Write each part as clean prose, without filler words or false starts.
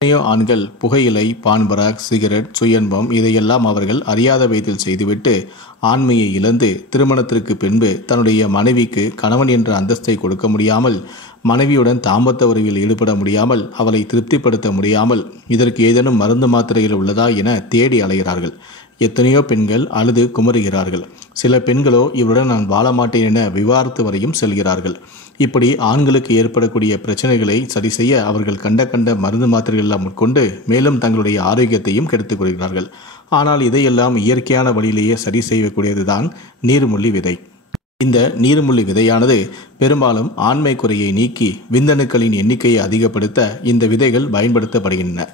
எத்தனையோ ஆண்கள் புகையிலை, பான்பராக், சிகரெட், சுயன்பம் இதையெல்லாம் அவர்கள் அறியாத வயதில் செய்துவிட்டு ஆண்மையை இழந்து திருமணத்திற்கு பின்பு தன்னுடைய மனைவிக்கு கணவன் என்ற அந்தஸ்தை கொடுக்க முடியாமல், மனைவியுடன் தாம்பத்த உறவில் ஈடுபட முடியாமல், அவளை திருப்திப்படுத்த முடியாமல் இதற்கு ஏதேனும் மருந்து மாத்திரைகள் உள்ளதா என தேடி அலைகிறார்கள். எத்தனையோ பெண்கள் அழுது குமருகிறார்கள். சில பெண்களோ இவருடன் நான் வாழ மாட்டேன் என விவாகரத்து வரையும் செல்கிறார்கள். இப்படி ஆண்களுக்கு ஏற்படக்கூடிய பிரச்சனைகளை சரி செய்ய அவர்கள் கண்ட மருந்து மாத்திரைகள் எல்லாம் உட்கொண்டு மேலும் தங்களுடைய ஆரோக்கியத்தையும் கெடுத்துக் கொள்கிறார்கள். ஆனால் இதையெல்லாம் இயற்கையான வழியிலேயே சரி செய்யக்கூடியதுதான் நீர்முள்ளி விதை. இந்த நீர்முள்ளி விதையானது பெரும்பாலும் ஆண்மை குறையை நீக்கி விந்தணுக்களின் எண்ணிக்கையை அதிகப்படுத்த இந்த விதைகள் பயன்படுத்தப்படுகின்றன.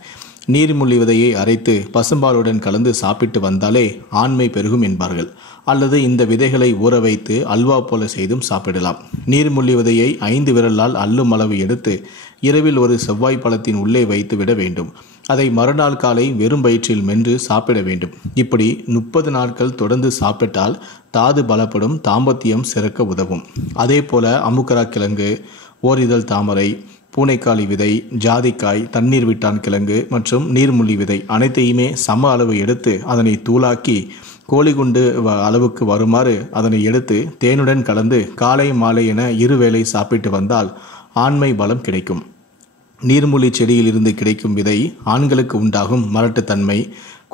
நீர்முள்ளி விதையை அரைத்து பசும்பாலுடன் கலந்து சாப்பிட்டு வந்தாலே ஆண்மை பெருகும் என்பார்கள். அல்லது இந்த விதைகளை ஊற வைத்து அல்வா போல செய்தும் சாப்பிடலாம். நீர்முள்ளி விதையை 5 விரலால் அள்ளும் அளவு எடுத்து இரவில் ஒரு செவ்வாய் பழத்தின் உள்ளே வைத்து விட வேண்டும். அதை மறுநாள் காலை வெறும் வயிற்றில் மென்று சாப்பிட வேண்டும். இப்படி 30 நாட்கள் தொடர்ந்து சாப்பிட்டால் தாது பலப்படும், தாம்பத்தியம் சிறக்க உதவும். அதே போல அமுக்கரா கிழங்கு, ஓரிதழ் தாமரை, பூனைக்காளி விதை, ஜாதிக்காய், தண்ணீர் விட்டான் கிழங்கு மற்றும் நீர்முள்ளி விதை அனைத்தையுமே சம அளவு எடுத்து அதனை தூளாக்கி கோழிகுண்டு அளவுக்கு வருமாறு அதனை எடுத்து தேனுடன் கலந்து காலை மாலை என 2 வேளை சாப்பிட்டு வந்தால் ஆண்மை பலம் கிடைக்கும். நீர்முள்ளி செடியில் இருந்து கிடைக்கும் விதை ஆண்களுக்கு உண்டாகும் மலட்டுத்தன்மை,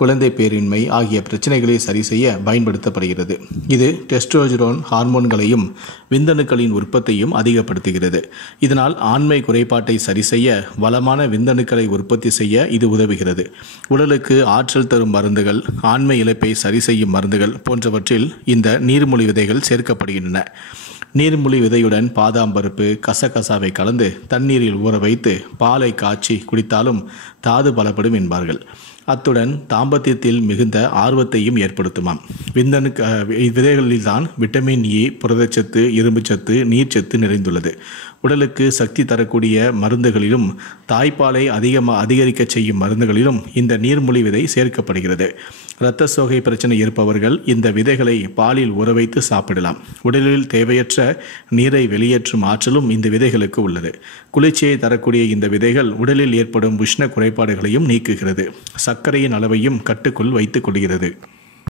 குழந்தை பேரின்மை ஆகிய பிரச்சனைகளை சரி செய்ய பயன்படுத்தப்படுகிறது. இது டெஸ்டோஸ்டெரோன் ஹார்மோன்களையும் விந்தணுக்களின் உற்பத்தியையும் அதிகப்படுத்துகிறது. இதனால் ஆண்மை குறைபாட்டை சரி செய்ய, வளமான விந்தணுக்களை உற்பத்தி செய்ய இது உதவுகிறது. உடலுக்கு ஆற்றல் தரும் மருந்துகள், ஆண்மை இழப்பை சரி செய்யும் மருந்துகள் போன்றவற்றில் இந்த நீர்முள்ளி விதைகள் சேர்க்கப்படுகின்றன. நீர்முள்ளி விதையுடன் பாதாம் பருப்பு, கசகசாவை கலந்து தண்ணீரில் ஊற வைத்து பாலை காய்ச்சி குடித்தாலும் தாது பலப்படும் என்பார்கள். அத்துடன் தாம்பத்தியத்தில் மிகுந்த ஆர்வத்தையும் ஏற்படுத்துமாம். விதைகளில்தான் விட்டமின் இ, புரதச்சத்து, இரும்புச்சத்து, நீர்ச்சத்து நிறைந்துள்ளது. உடலுக்கு சக்தி தரக்கூடிய மருந்துகளிலும் தாய்ப்பாலை அதிகரிக்க செய்யும் மருந்துகளிலும் இந்த நீர்முள்ளி விதை சேர்க்கப்படுகிறது. இரத்த சோகை பிரச்சனை இருப்பவர்கள் இந்த விதைகளை பாலில் ஊற வைத்து சாப்பிடலாம். உடலில் தேவையற்ற நீரை வெளியேற்றும் ஆற்றலும் இந்த விதைகளுக்கு உள்ளது. குளிர்ச்சியை தரக்கூடிய இந்த விதைகள் உடலில் ஏற்படும் உஷ்ண குறைபாடுகளையும் நீக்குகிறது. சர்க்கரையின் அளவையும் கட்டுக்குள் வைத்துக் கொள்கிறது.